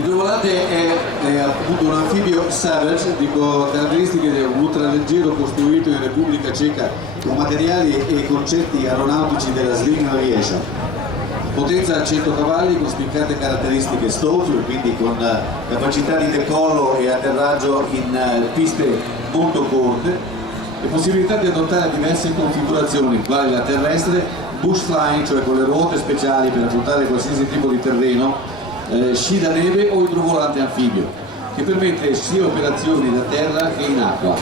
L'idrovolante è appunto un anfibio Savage di caratteristiche di un ultraleggero costruito in Repubblica Ceca con materiali e concetti aeronautici della Sling Aviation. Potenza a 100 cavalli con spiccate caratteristiche Stowe, quindi con capacità di decollo e atterraggio in piste molto corte e possibilità di adottare diverse configurazioni, quali la terrestre, bush flying, cioè con le ruote speciali per affrontare qualsiasi tipo di terreno, sci da neve o idrovolante anfibio, che permette sia operazioni da terra che in acqua.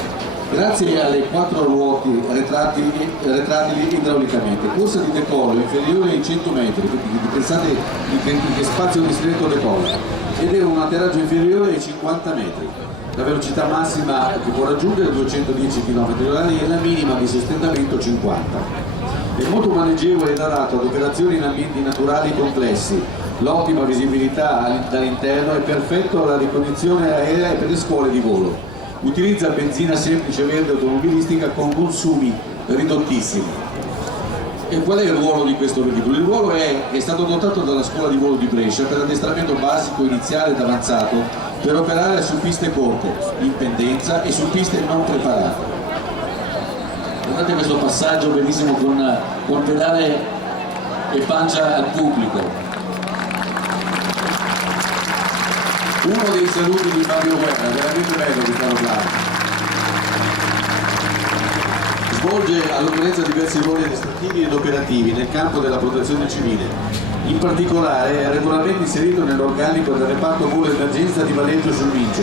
Grazie alle 4 ruote retratili idraulicamente, corsa di decollo inferiore ai 100 metri, quindi pensate in che spazio ristretto decolla, ed è un atterraggio inferiore ai 50 metri. La velocità massima che può raggiungere è 210 km/h e la minima di sostentamento 50. È molto maneggevole ed adatto ad operazioni in ambienti naturali complessi. L'ottima visibilità dall'interno è perfetto alla ricognizione aerea e per le scuole di volo. Utilizza benzina semplice verde automobilistica con consumi ridottissimi. E qual è il ruolo di questo velivolo? Il ruolo è stato dotato dalla scuola di volo di Brescia per addestramento basico, iniziale ed avanzato per operare su piste corte, in pendenza e su piste non preparate. Guardate questo passaggio bellissimo con pedale e pancia al pubblico. Uno dei saluti di Fabio Guerra, veramente bello questo aeroplano. Svolge all'occorrenza diversi ruoli amministrativi ed operativi nel campo della protezione civile. In particolare è regolarmente inserito nell'organico del reparto volo emergenza di Valeggio sul Mincio.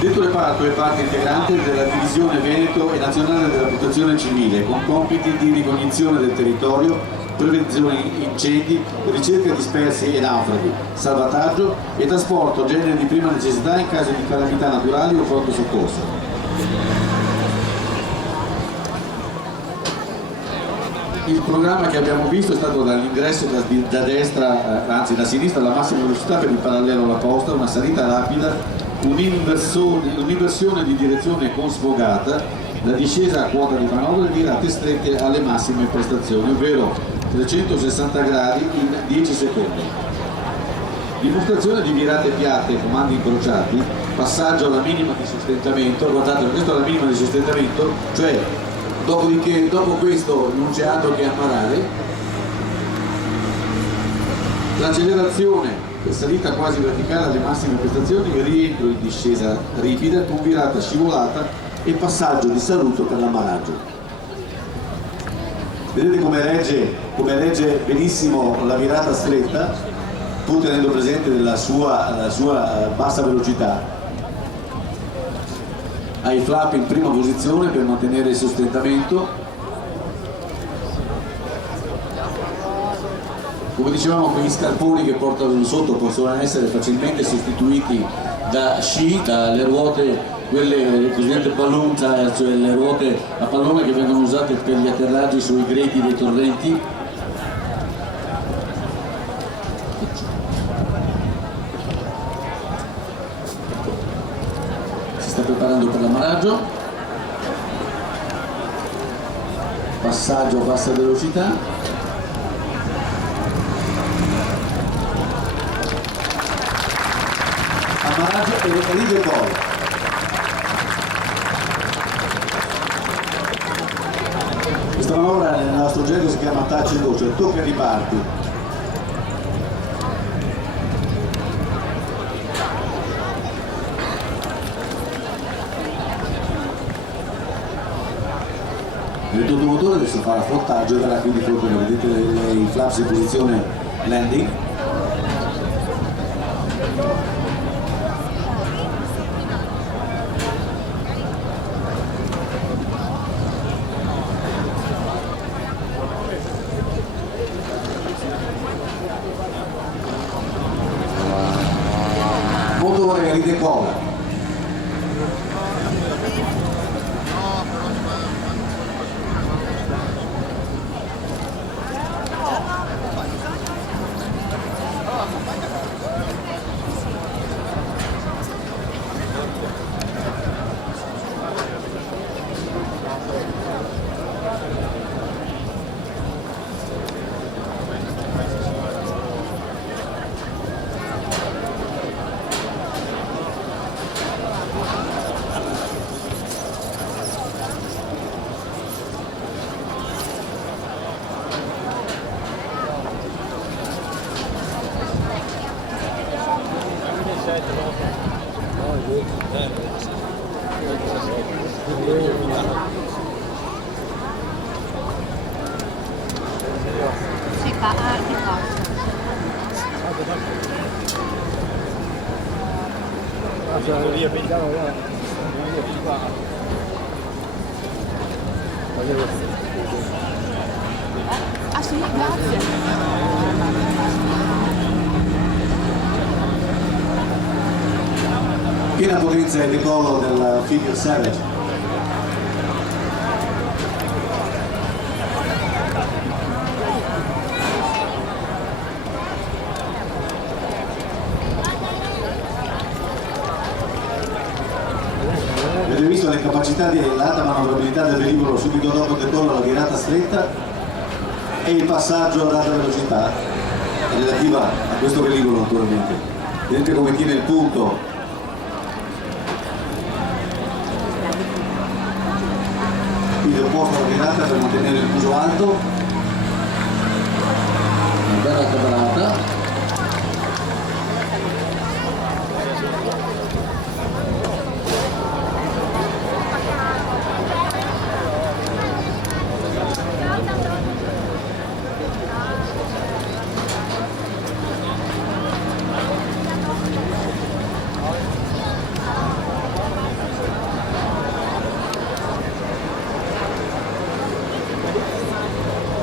Detto reparto è parte integrante della divisione Veneto e nazionale della protezione civile, con compiti di ricognizione del territorio, prevenzione incendi, ricerca dispersi e naufraghi, salvataggio e trasporto generi di prima necessità in caso di calamità naturali o pronto soccorso. Il programma che abbiamo visto è stato dall'ingresso da destra, anzi da sinistra alla massima velocità per il parallelo alla posta, una salita rapida, un'inversione di direzione con sfogata, la discesa a quota di manovra e virate strette alle massime prestazioni, ovvero 360 gradi in 10 secondi. Dimostrazione di virate piatte, comandi incrociati, passaggio alla minima di sostentamento, guardate, questo è la minima di sostentamento, cioè dopodiché dopo questo non c'è altro che ammarare. L'accelerazione è salita quasi verticale alle massime prestazioni, rientro in discesa ripida con virata scivolata e passaggio di saluto per l'ammaraggio. Vedete come regge benissimo la virata stretta, pur tenendo presente la sua bassa velocità. Ha i flap in prima posizione per mantenere il sostentamento. Come dicevamo, quegli scarponi che portano sotto possono essere facilmente sostituiti da sci, dalle ruote, quelle cosiddette balloon tire, cioè le ruote a pallone che vengono usate per gli atterraggi sui greti dei torrenti. Si sta preparando per l'ammaraggio, passaggio a bassa velocità. Ammaraggio e ridecollo. Questa manovra nel nostro gergo si chiama touch and go, cioè tocca e riparti. Il motore adesso fa l'affottaggio e verrà quindi proprio, vedete i flaps in posizione landing. Motore ridecolla. Sì, di qua. Ah sì, grazie. Piena potenza e decollo del Fibio Savage. Avete visto le capacità di l'alta manovrabilità del velivolo subito dopo il decollo alla virata stretta e il passaggio ad alta velocità relativa a questo velivolo naturalmente. Vedete come tiene il punto. Quindi opposto alla virata per mantenere il muso alto. Una bella caparata.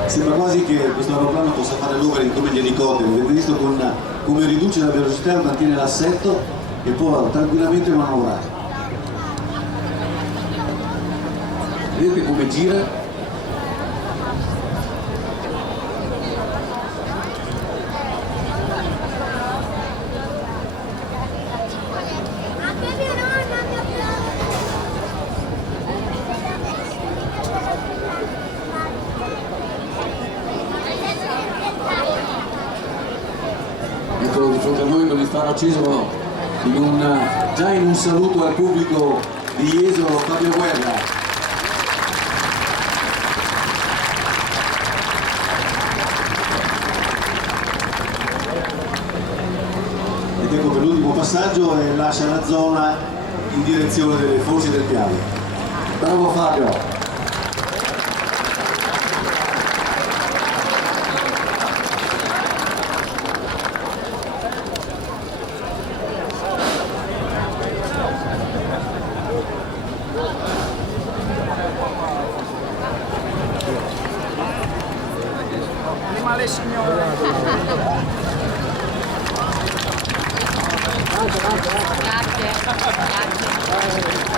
Sembra quasi che questo aeroplano possa fare l'overing come gli elicotteri, avete visto come riduce la velocità, mantiene l'assetto e può tranquillamente manovrare. Vedete come gira? Eccolo di fronte a noi con il faro acceso già in un saluto al pubblico di Jesolo, Fabio Guerra. Ed ecco per l'ultimo passaggio e lascia la zona in direzione delle forze del piano. Bravo Fabio! Animale signore. Grazie. Grazie.